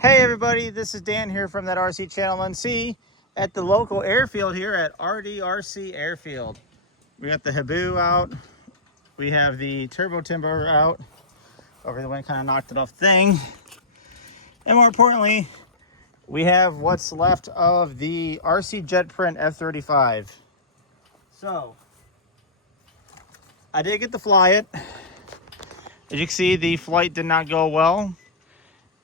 Hey everybody, this is Dan here from that RC channel NC at the local airfield here at RC Airfield. We got the Habu out, we have the Turbo Timber out, over the wind kind of knocked it off thing, and more importantly, we have what's left of the RC-Jetprint F-35. So, I did get to fly it. As you can see, the flight did not go well.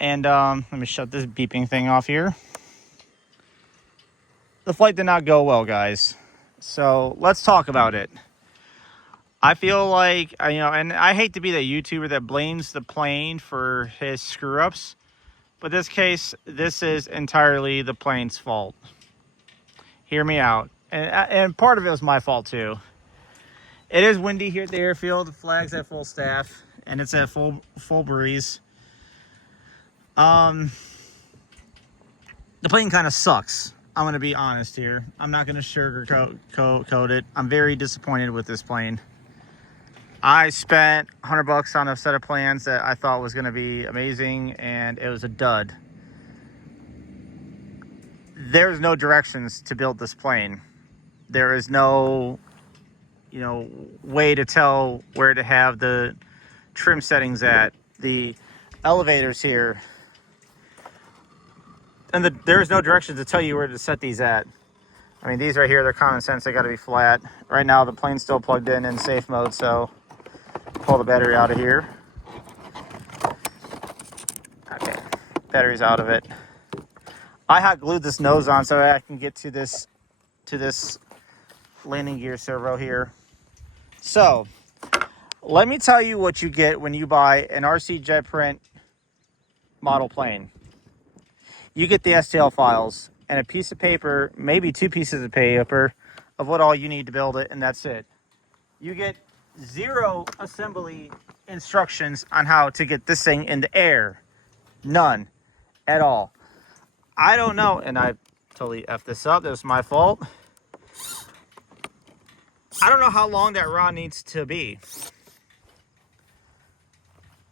And let me shut this beeping thing off here. The flight did not go well, guys. So let's talk about it. I feel like, and I hate to be the YouTuber that blames the plane for his screw-ups, but this case, this is entirely the plane's fault. Hear me out. And part of it was my fault too. It is windy here at the airfield. The flag's at full staff, and it's at full breeze. The plane kind of sucks. I'm going to be honest here. I'm not going to sugarcoat it. I'm very disappointed with this plane. I spent $100 on a set of plans that I thought was going to be amazing, and it was a dud. There's no directions to build this plane. There is no, way to tell where to have the trim settings at. The elevators here, and there's no directions to tell you where to set these at. I mean, these right here, they're common sense. They got to be flat. Right now, the plane's still plugged in safe mode, so pull the battery out of here. Okay, battery's out of it. I hot glued this nose on so I can get to this landing gear servo here. So, let me tell you what you get when you buy an RC-Jetprint model plane. You get the STL files and a piece of paper, maybe 2 pieces of paper, of what all you need to build it, and that's it. You get 0 assembly instructions on how to get this thing in the air. None at all. I don't know, and I totally effed this up. That was my fault. I don't know how long that rod needs to be.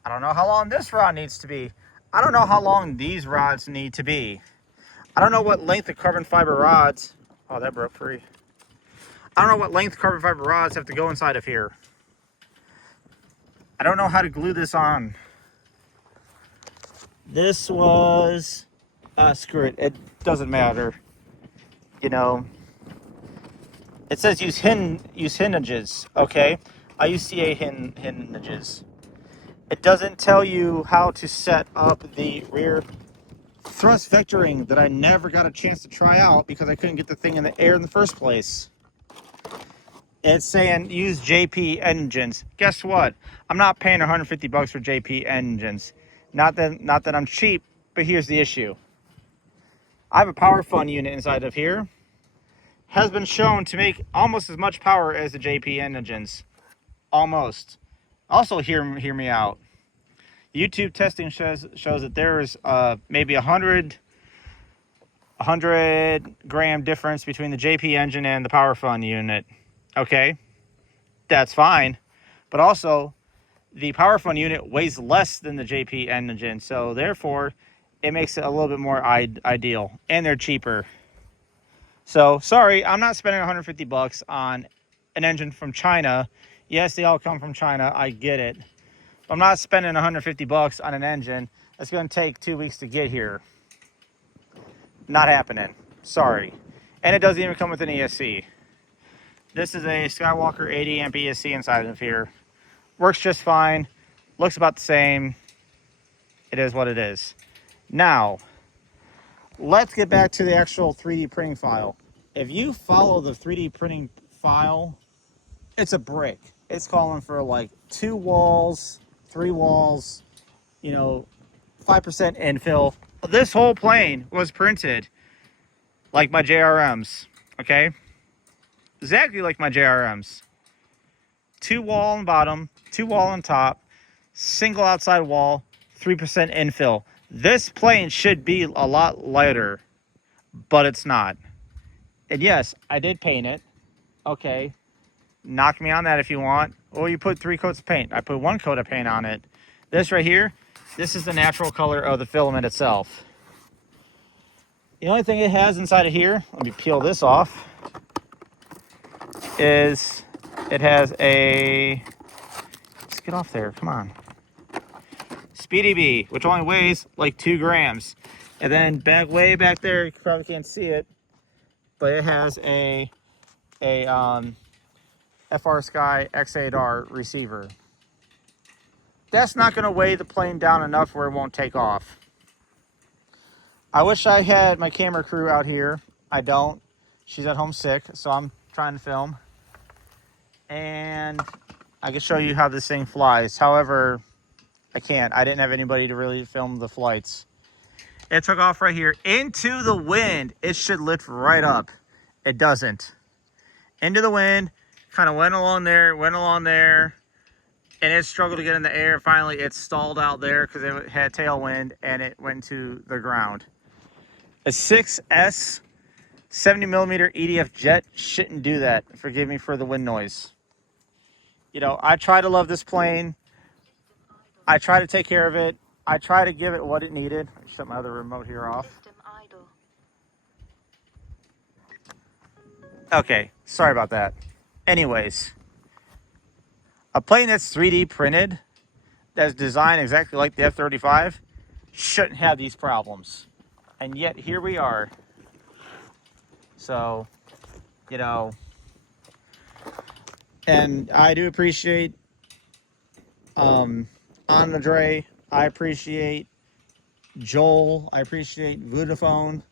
I don't know how long this rod needs to be. I don't know how long these rods need to be. I don't know what length of carbon fiber rods. Oh, that broke free. I don't know what length carbon fiber rods have to go inside of here. I don't know how to glue this on. This was, screw it. It doesn't matter. It says use hinges. Okay, I use CA hinges. It doesn't tell you how to set up the rear thrust vectoring that I never got a chance to try out because I couldn't get the thing in the air in the first place. It's saying use JP engines. Guess what? I'm not paying $150 for JP engines. Not that I'm cheap, but here's the issue. I have a power fund unit inside of here. Has been shown to make almost as much power as the JP engines. Almost. Also, hear me out. YouTube testing shows that there is maybe 100 gram difference between the JP engine and the power fund unit. Okay, that's fine. But also, the power fund unit weighs less than the JP engine, so therefore, it makes it a little bit more ideal, and they're cheaper. So, sorry, I'm not spending $150 on an engine from China. Yes, they all come from China. I get it. But I'm not spending $150 on an engine that's going to take 2 weeks to get here. Not happening. Sorry. And it doesn't even come with an ESC. This is a Skywalker 80 amp ESC inside of here. Works just fine. Looks about the same. It is what it is. Now, let's get back to the actual 3D printing file. If you follow the 3D printing file, it's a brick. It's calling for like 2 walls, 3 walls, 5% infill. This whole plane was printed like my JRMs, okay? Exactly like my JRMs. 2 wall on bottom, 2 wall on top, single outside wall, 3% infill. This plane should be a lot lighter, but it's not. And yes, I did paint it. Okay, knock me on that if you want. Or you put 3 coats of paint. I put 1 coat of paint on it. This right here this is the natural color of the filament itself. The only thing it has inside of here, let me peel this off, is it has a, let's get off there, come on. Speedy Bee, which only weighs like 2 grams. And then way back there, you probably can't see it, but it has a FR Sky X8R receiver. That's not going to weigh the plane down enough where it won't take off. I wish I had my camera crew out here. I don't. She's at home sick, so I'm trying to film. And I can show you how this thing flies. However, I can't. I didn't have anybody to really film the flights. It took off right here. Into the wind. It should lift right up. It doesn't. Into the wind. Kind of went along there, and it struggled to get in the air. Finally, it stalled out there because it had tailwind, and it went to the ground. A 6S 70mm EDF jet shouldn't do that. Forgive me for the wind noise. You know, I try to love this plane. I try to take care of it. I try to give it what it needed. I shut my other remote here off. Okay, sorry about that. Anyways, a plane that's 3D printed, that's designed exactly like the F-35, shouldn't have these problems. And yet, here we are. So, you know, and I do appreciate Andre, I appreciate Joel, I appreciate Vodafone.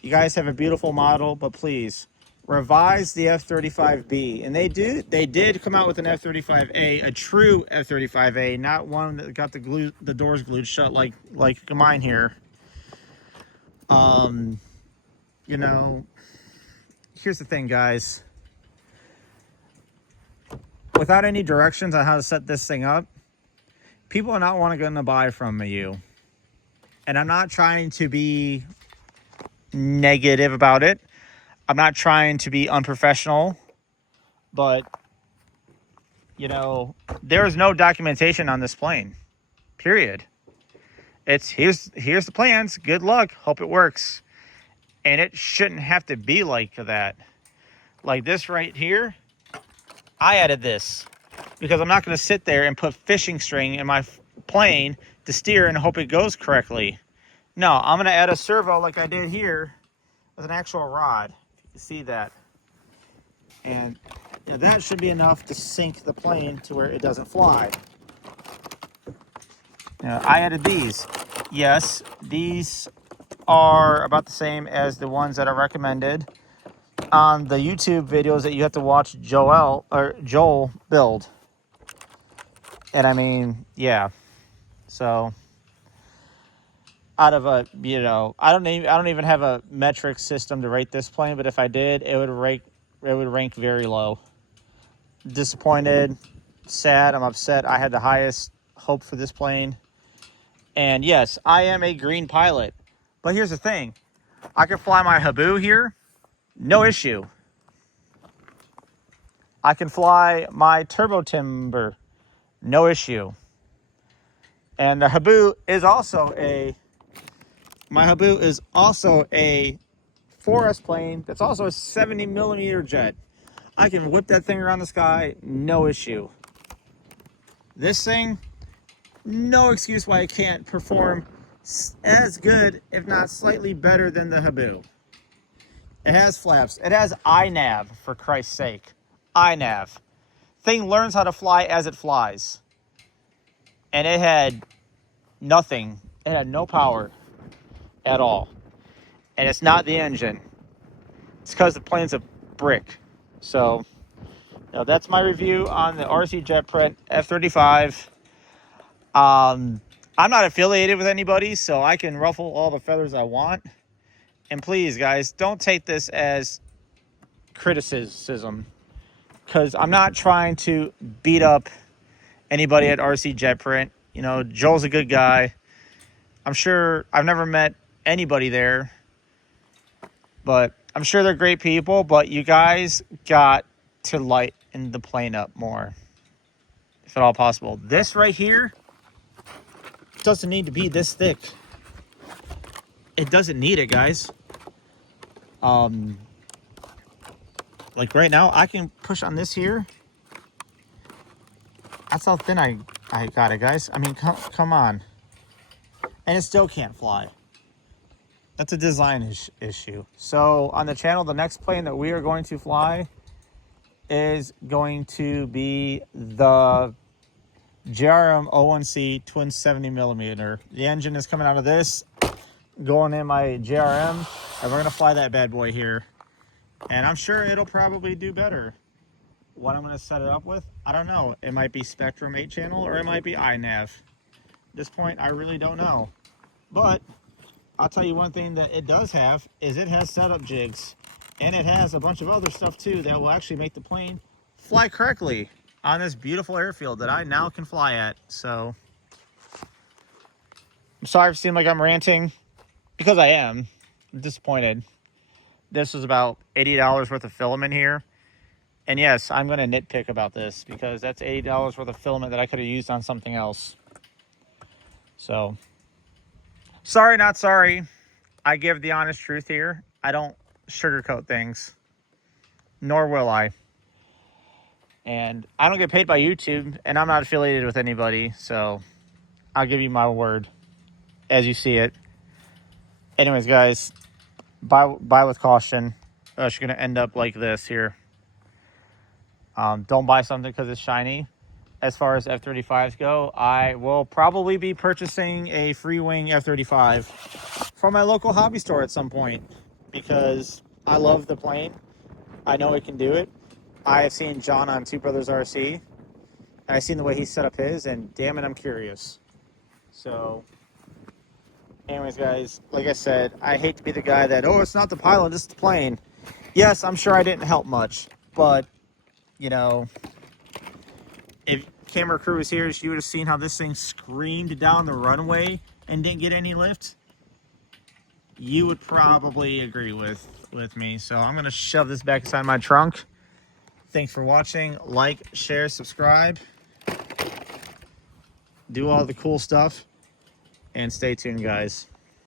You guys have a beautiful model, but please revise the F-35B. And they did come out with an F-35A, a true F-35A, not one that got the doors glued shut like mine here. You know, here's the thing, guys. Without any directions on how to set this thing up, people are not going to buy from you. And I'm not trying to be negative about it. I'm not trying to be unprofessional, but, you know, there is no documentation on this plane, period. It's here's the plans, good luck, hope it works. And it shouldn't have to be like that. Like this right here, I added this because I'm not going to sit there and put fishing string in my plane to steer and hope it goes correctly. No, I'm going to add a servo like I did here with an actual rod. If you can see that. And you know, that should be enough to sink the plane to where it doesn't fly. Now, I added these. Yes, these are about the same as the ones that are recommended on the YouTube videos that you have to watch Joel build. And I mean, yeah. So out of a, you know, I don't even have a metric system to rate this plane, but if I did, it would rank very low. Disappointed, sad, I'm upset. I had the highest hope for this plane. And yes, I am a green pilot. But here's the thing. I can fly my Habu here, no issue. I can fly my Turbo Timber, no issue. And the Habu is also my Habu is also a 4S plane that's also a 70mm jet. I can whip that thing around the sky, no issue. This thing, no excuse why it can't perform as good, if not slightly better than the Habu. It has flaps. It has iNav, for Christ's sake. iNav. Thing learns how to fly as it flies. And it had nothing. It had no power at all. And it's not the engine. It's because the plane's a brick. So, you know, that's my review on the RC-Jetprint F-35. I'm not affiliated with anybody, so I can ruffle all the feathers I want. And please, guys, don't take this as criticism, because I'm not trying to beat up anybody at RC-Jetprint. You know, Joel's a good guy. I'm sure I've never met anybody there, but I'm sure they're great people. But you guys got to lighten the plane up more, if at all possible. This right here, doesn't need to be this thick. It doesn't need it, guys. Like right now, I can push on this here. That's how thin I got it, guys. I mean, come on. And it still can't fly. That's a design issue. So on the channel, the next plane that we are going to fly is going to be the JRM 01C twin 70mm. The engine is coming out of this, going in my JRM, and we're gonna fly that bad boy here. And I'm sure it'll probably do better. What I'm gonna set it up with, I don't know. It might be Spectrum 8 channel or it might be iNav. At this point, I really don't know. But I'll tell you one thing that it does have is it has setup jigs. And it has a bunch of other stuff too that will actually make the plane fly correctly on this beautiful airfield that I now can fly at. So I'm sorry if it seemed like I'm ranting, because I am. I'm disappointed. This was about $80 worth of filament here. And yes, I'm going to nitpick about this because that's $80 worth of filament that I could have used on something else. So sorry, not sorry. I give the honest truth here. I don't sugarcoat things, nor will I. And I don't get paid by YouTube, and I'm not affiliated with anybody, so I'll give you my word as you see it. Anyways, guys, buy with caution. You're gonna end up like this here. Don't buy something because it's shiny. As far as F-35s go, I will probably be purchasing a free wing F-35 from my local hobby store at some point, because I love the plane. I know it can do it. I have seen John on Two Brothers RC, and I've seen the way he set up his, and damn it, I'm curious. So, anyways, guys, like I said, I hate to be the guy that, oh, it's not the pilot, it's the plane. Yes, I'm sure I didn't help much, but, you know, if camera crew was here, you would have seen how this thing screamed down the runway and didn't get any lift. You would probably agree with me. So I'm going to shove this back inside my trunk. Thanks for watching. Like, share, subscribe. Do all the cool stuff. And stay tuned, guys.